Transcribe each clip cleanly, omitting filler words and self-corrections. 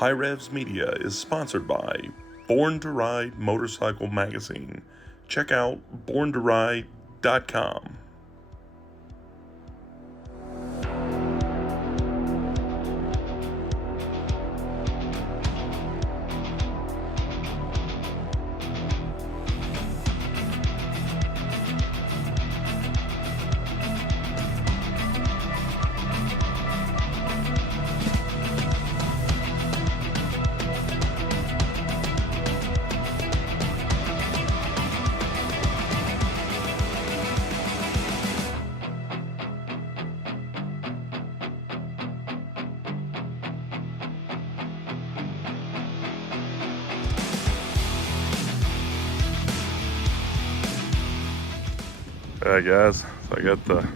HiRevz Media is sponsored by Born to Ride Motorcycle Magazine. Check out borntoride.com. Alright guys, so I got the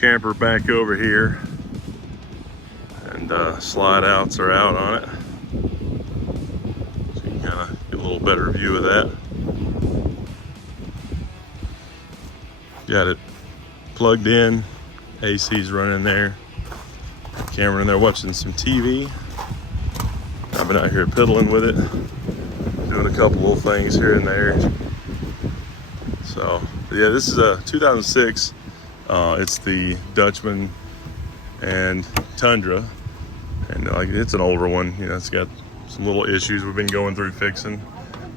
camper back over here and slide outs are out on it, so you can kind of get a little better view of that. Got it plugged in, AC's running there, camera in there watching some TV. I've been out here piddling with it, doing a couple little things here and there. So yeah, this is a 2006. It's the Dutchman and Tundra, and like it's an older one. You know, it's got some little issues we've been going through fixing,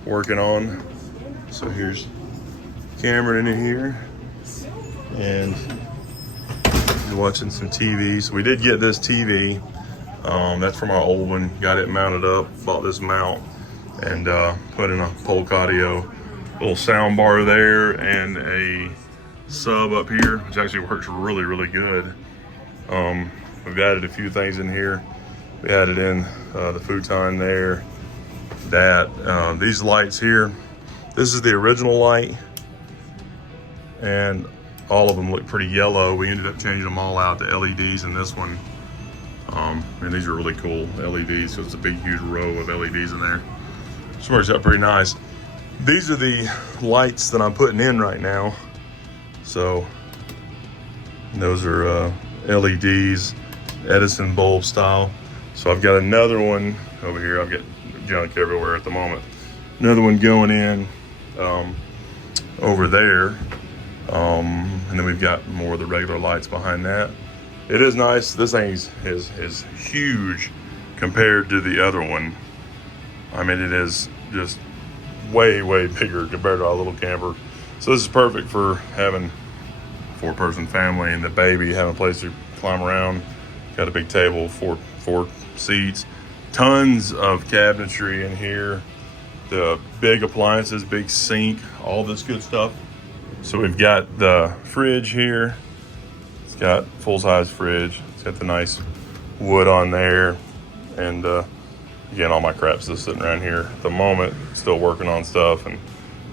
working on. So here's Cameron in here, and he's watching some TV. So we did get this TV. That's from our old one. Got it mounted up. Bought this mount and put in a Polk Audio little sound bar there and a sub up here, which actually works really good. We've added a few things in here. We added in the futon there, that these lights here, this is the original light, and all of them look pretty yellow. We ended up changing them all out to LEDs in this one, and these are really cool LEDs, so it's a big huge row of LEDs in there. This works out pretty nice. These are the lights that I'm putting in right now. So those are LEDs, Edison bulb style. So I've got another one over here. I've got junk everywhere at the moment. Another one going in over there. And then we've got more of the regular lights behind that. It is nice. This thing is huge compared to the other one. I mean, it is just way bigger compared to our little camper. So this is perfect for having a 4-person family and the baby, having a place to climb around. Got a big table, four seats, tons of cabinetry in here, the big appliances, big sink, all this good stuff. So we've got the fridge here. It's got full-size fridge. It's got the nice wood on there, and again, all my crap's just sitting around here at the moment, still working on stuff and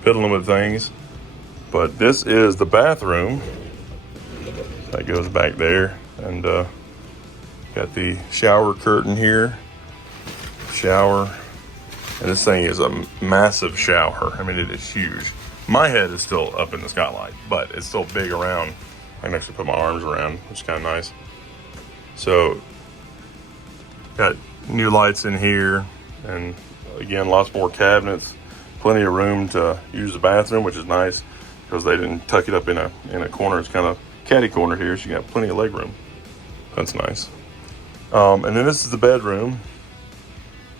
piddling with things. But this is the bathroom. That goes back there, and got the shower curtain here. Shower, and this thing is a massive shower. I mean, it is huge. My head is still up in the skylight, but it's still big around. I can actually put my arms around, which is kind of nice. So, got new lights in here, and again, lots more cabinets, plenty of room to use the bathroom, which is nice because they didn't tuck it up in a corner. It's kind of catty corner here, so you got plenty of leg room. That's nice. And then this is the bedroom.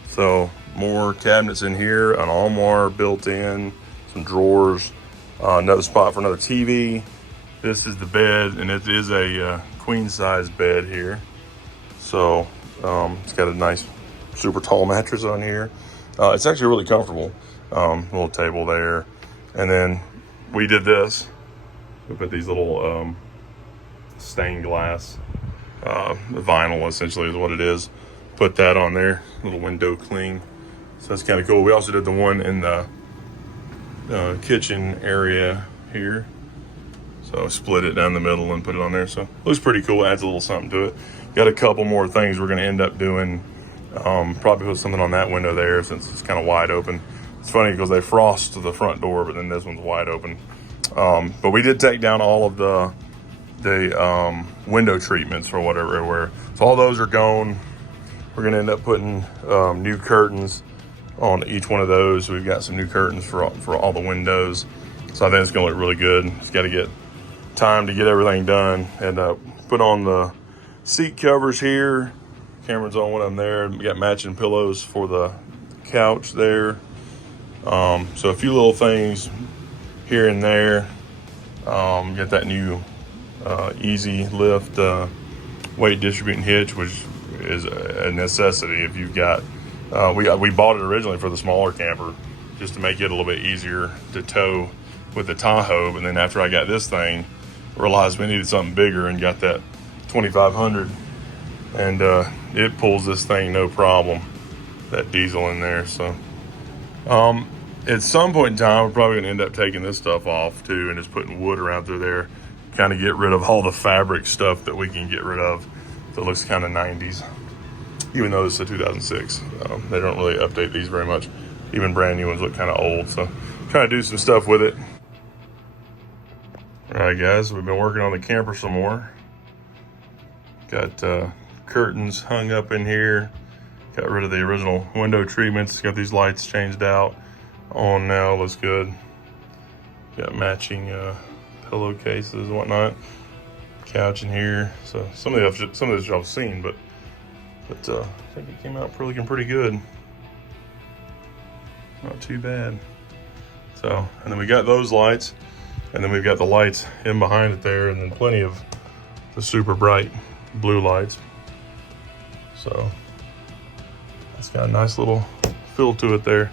So more cabinets in here, an armoire built in, some drawers, another spot for another TV. This is the bed, and it is a queen size bed here. So it's got a nice super tall mattress on here. It's actually really comfortable. Little table there. And then we did this. We put these little stained glass, vinyl essentially is what it is. Put that on there, little window cling. So that's kind of cool. We also did the one in the kitchen area here. So split it down the middle and put it on there. So looks pretty cool, adds a little something to it. Got a couple more things we're gonna end up doing. Probably put something on that window there since it's kind of wide open. It's funny because they frost the front door, but then this one's wide open. But we did take down all of the window treatments or whatever. So all those are gone. We're gonna end up putting new curtains on each one of those. So we've got some new curtains for all the windows. So I think it's gonna look really good. Just gotta get time to get everything done. And put on the seat covers here. Cameron's on one of them there. We got matching pillows for the couch there. So a few little things here and there. Got that new easy lift weight distributing hitch, which is a necessity if you've got, we bought it originally for the smaller camper just to make it a little bit easier to tow with the Tahoe. But then after I got this thing, realized we needed something bigger and got that 2500, and it pulls this thing no problem, that diesel in there. So at some point in time, we're probably gonna end up taking this stuff off too and just putting wood around through there, kind of get rid of all the fabric stuff that we can get rid of that looks kind of 90s, even though this is a 2006. They don't really update these very much. Even brand new ones look kind of old, so trying to do some stuff with it. All right, guys, we've been working on the camper some more. Got curtains hung up in here. Got rid of the original window treatments. Got these lights changed out. On now, looks good. Got matching pillowcases and whatnot. Couch in here. So some of this y'all have seen, but I think it came out looking pretty good. Not too bad. So, and then we got those lights, and then we've got the lights in behind it there, and then plenty of the super bright blue lights. So it's got a nice little feel to it there.